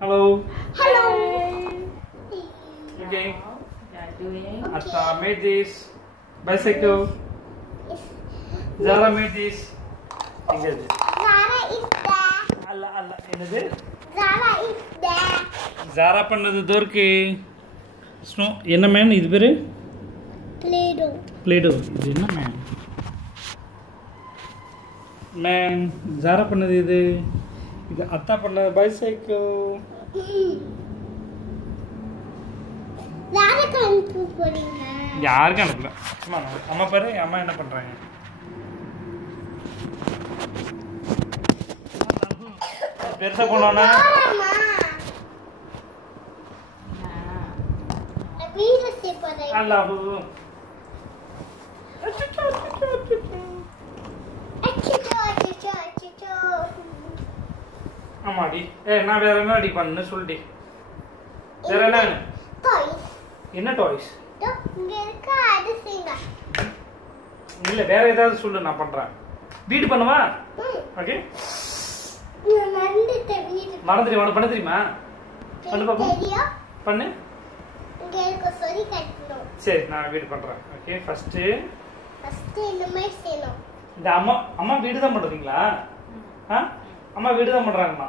Hello. Hello. Okay. Doing. Atta made this bicycle. Zara made this. Engage. Zara is there. Allah Allah. என்னது? Zara is there. Zara பண்ணது தோர்க்கு. Snow என்ன man இது பேரு? Play-Doh. Play-Doh. இது என்ன man? Man Zara பண்ணது இது. இது அத்தா பண்ணது bicycle. Zara கண்டு போறீங்க. யாருக்கு அனுப்பல. சும்மா அம்மா பாரு அம்மா என்ன பண்றாங்க? பெருசா கொண்டானா? அம்மா. வீடியோ சேவ் பண்ணேன். அல்லாஹ். அச்சோ. ஆமாடி. நான் வேற என்ன அடி பண்ணு சொல்டி. வேற என்ன? டாய்ஸ். என்ன டாய்ஸ்? இங்க இருக்க அது செய்யுங்க. இல்ல வேற ஏதாவது சொல்லு நான் பண்றேன். வீடு பண்ணவா? ஓகே. நான் மறந்துட்டேன் வீடு. மறந்துடி உனக்கு பண்ண தெரியுமா? பண்ணு பாப்போம். தெரியும். பண்ணு. இங்க இருக்க சொல்லி கட்டணும். சரி நான் வீடு பண்றேன். ஓகே ஃபர்ஸ்ட் இந்த மாதிரி செய்யணும். இந்த அம்மா வீடு தான் பண்றீங்களா? அம்மா வீடு தான் பண்றாங்கம்மா.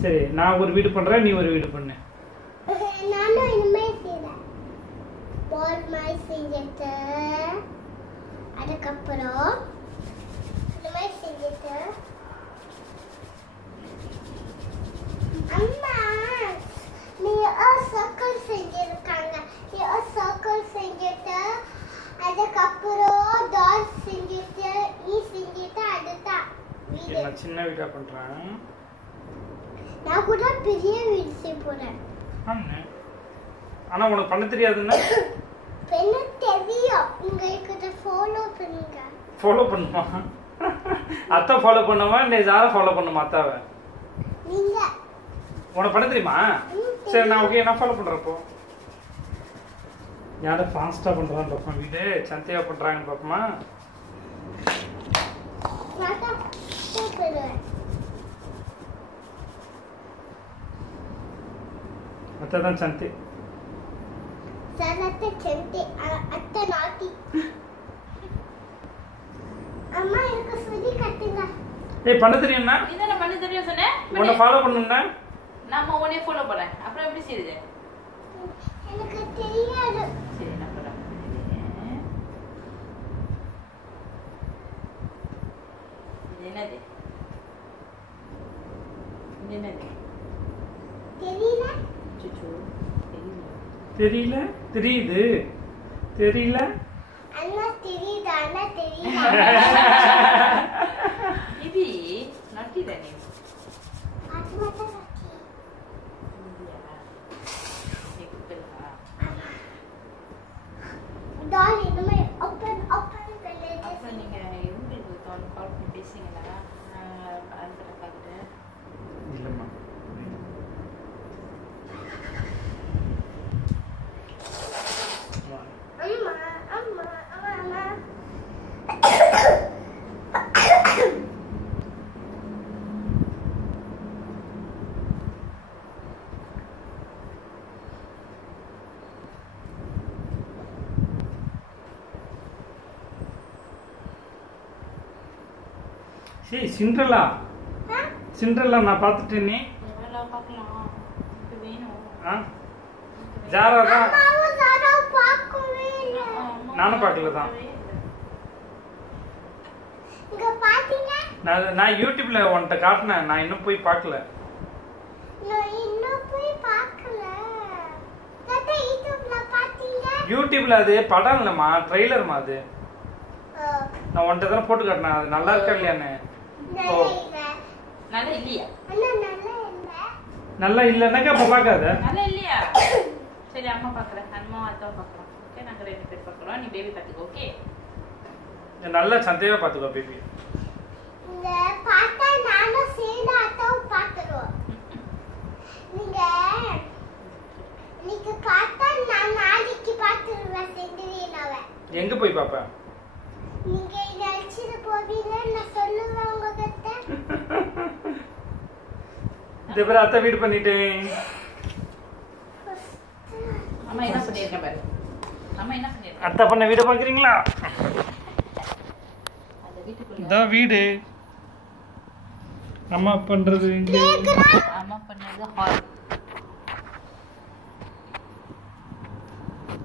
சரி நான் ஒரு வீடு பண்றேன் நீ ஒரு வீடு பண்ணு. நானும் இந்த மாதிரி செய்யறேன். பால் மாதிரி செஞ்சுட்டு அதுக்கப்புறம் இந்த மாதிரி செஞ்சுட்டு அம்மா நீ சர்க்கிள் செஞ்சிருக்காங்க. நீ சர்க்கிள் செஞ்சுட்டு அதுக்கப்புறம் டாட் செஞ்சுட்டு செஞ்சுட்டு அதுதான் வீடு. நான் சின்ன வீடா பண்றேன். நான் கூட பெரிய வீடு செய்ய போறேன். ஆனா உனக்கு பண்ண தெரியாதுன்னா? பண்ண தெரியும். உங்களுக்கு ஃபாலோ பண்ணுங்க. ஃபாலோ பண்ணுமா? அத்தை ஃபாலோ பண்ணுமா இல்ல ஜாரா ஃபாலோ பண்ணுமா அத்தாவை? நீங்க உனக்கு பண்ண தெரியுமா? சரி நான் ஓகே நான் ஃபாலோ பண்றேன் அப்போ. யாரை ஃபாஸ்டா பண்றான்னு பாப்போம். வீடு சந்தையா பண்றாங்கன்னு பாப்போமா? நான் தான் பண்ணுவேன். அத்தை தான் சந்தை. சரத்தை சென்டே அத்தை நாட்டி. அம்மா எனக்கு சொல்லி கட்டுங்க. பண்ண தெரியும்னா? இத பண்ண தெரியும் சொன்னே. உன்னை ஃபாலோ பண்ணனும்னா? நாம உன்னை ஃபாலோ பண்றேன். அப்புறம் எப்படி செய்யுது? எனக்கு தெரியாது. சரி நான் பண்றேன். இது என்னது? இது என்னது? தெரியல. சுச்சு. தெரியல தெரியுது தெரியல அண்ணா தெரியுதா? அண்ணா தெரியல. இது நட்டி தானே. அது மட்டும் நாட்டி. டால் இந்த மாதிரி ஓபன் பண்ணி அப்புறம் நீங்க உங்களுக்கு கால் பண்ணி பேசுங்களா? ஆன்சர் பார்த்துட்டு. இல்லம்மா அம்மா. சரி சிண்ட்ரல்லா நான் பார்த்துட்டேன். நீ எவ்வளவு பார்க்கலாம்? இது வேணும். ஜாரா தான் அம்மாவும் ஜாரா பார்க்கவே இல்ல. நானும் பார்க்கல தான். இங்க பாத்தீங்க? நான் யூடியூப்ல உன்கிட்ட காட்டினேன். நான் இன்னும் போய் பார்க்கல. நான் இன்னும் போய் பார்க்கல. தாத்தா யூடியூப்ல பாத்தீங்க? யூடியூப்ல அது படம் இல்லம்மா ட்ரெய்லர்மா அது. நான் உன்கிட்ட தானே போட்டு காட்டினேன். அது நல்லா இருக்கா இல்லையான்னு? நல்லா இல்லையா? அண்ணா நல்லா இல்ல. நல்லா இல்லைன்னாக்கா அப்ப பார்க்காத. நல்லா இல்லையா? சரி அம்மா பார்க்குறேன். அம்மா அத்தாவும் பார்க்குறோம். ஓகே நாங்கள் 2 பேர் பார்க்குறோம். நீ பேபி பார்த்துக்கோ. ஓகே நல்லா சந்தையா பார்த்துக்கோ பேபி. இந்த பார்த்தா நானும் சேர்ந்து அத்தாவும் பார்த்துருவோம். நீங்க பார்த்தா நான் நாளைக்கு பார்த்துருவேன் செஞ்சுவீனாவை. எங்க போய் பாப்ப? நீங்க இதை அழிச்சிட்டு போவீங்க நான் சொல்லுவேன் உங்ககிட்ட. இது பேர் அத்தை வீடு பண்ணிட்டேன். அம்மா என்ன பண்ணிருக்கேன் பாரு. அம்மா என்ன பண்ணிருக்கேன்? அத்தை பண்ண வீடு பாக்குறீங்களா? அந்த வீட்டுக்குள்ள இதான் வீடு. அம்மா பண்றது இங்க. அம்மா பண்ணது ஹால்.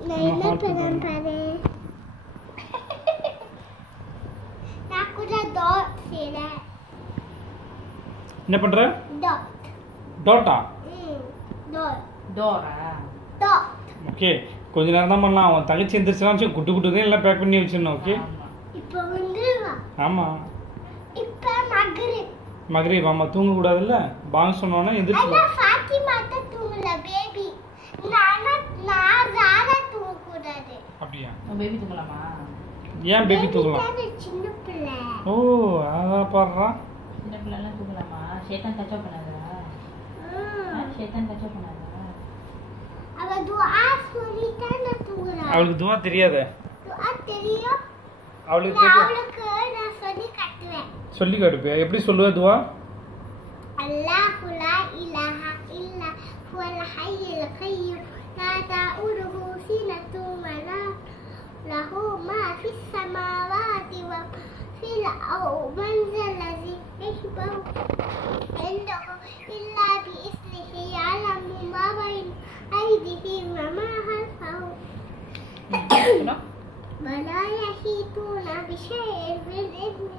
நான் என்ன பண்ணேன் பாரு. நான் கூட டாட் செய்றேன். என்ன பண்ற? Dot. Tata? Dot. Dora? Dot. Okay, கொஞ்ச நேரம் தான் பண்ணலாம். அவன் தங்கச்சி எந்திரிச்சுனா குட்டு குட்டு எல்லாம் பேக் பண்ணி வச்சிடணும். ஓகே. இப்போ வந்து ஆமா. இப்போ மகரிப். மகரிப் ஆமா, தூங்க கூடாதுல்ல. பாங்க சொன்னோனே எந்திரிச்சு. அண்ணா ஃபாத்திமா தான் தூங்கல பேபி. நான் ராரா தூங்க கூடாது. அப்படியா? உன் பேபி தூங்கலாமா? ஏன் பேபி தூங்கலாம்? சின்ன பிள்ளை. ஓ, அதான் பாடுறா. சின்ன பிள்ளைலாம் தூங்கலாமா? ஷேத்தான் டச் பண்ணாதா? ஷேத்தான் டச் பண்ணாதா? அவ துஆ சொல்லிட்டான் நான் தூங்குறேன். அவளுக்கு துவா தெரியாதே. துஆ தெரியும். அவளுக்கு தெரியும். அவளுக்கு நான் சொல்லி காட்டுவேன். சொல்லி காட்டுப்பியா? எப்படி சொல்லுவ துவா? அல்லாஹு லா இலாஹா இல்லா ஹுவல் ஹய்யுல் கய்யூம் லா தஅூதுஹு சினத்தும் வலா லஹு மா ஃபிஸ் ஸமாவாதி வ ஃபில் அர்தி மன் ஸல்லதி யஷ்பஹு இன்தஹு இல்லா பிஇஸ்னிஹி யஅலமு மா பைன ஐதிஹிம் வ மா ஹல்ஃபஹும் ولا يحيطون بشيء من علمه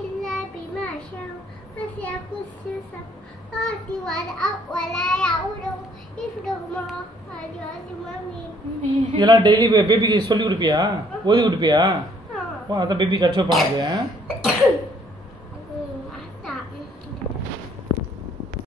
إلا بما شاء وسع كرسيه السماوات والأرض ولا يؤوده حفظهما وهو العلي العظيم. இதெல்லாம் டெய்லி பேபிக்கு சொல்லி கொடுப்பியா? ஓதி கொடுப்பியா? ஓ, அதான் பேபி கட்சப் பண்ணுது.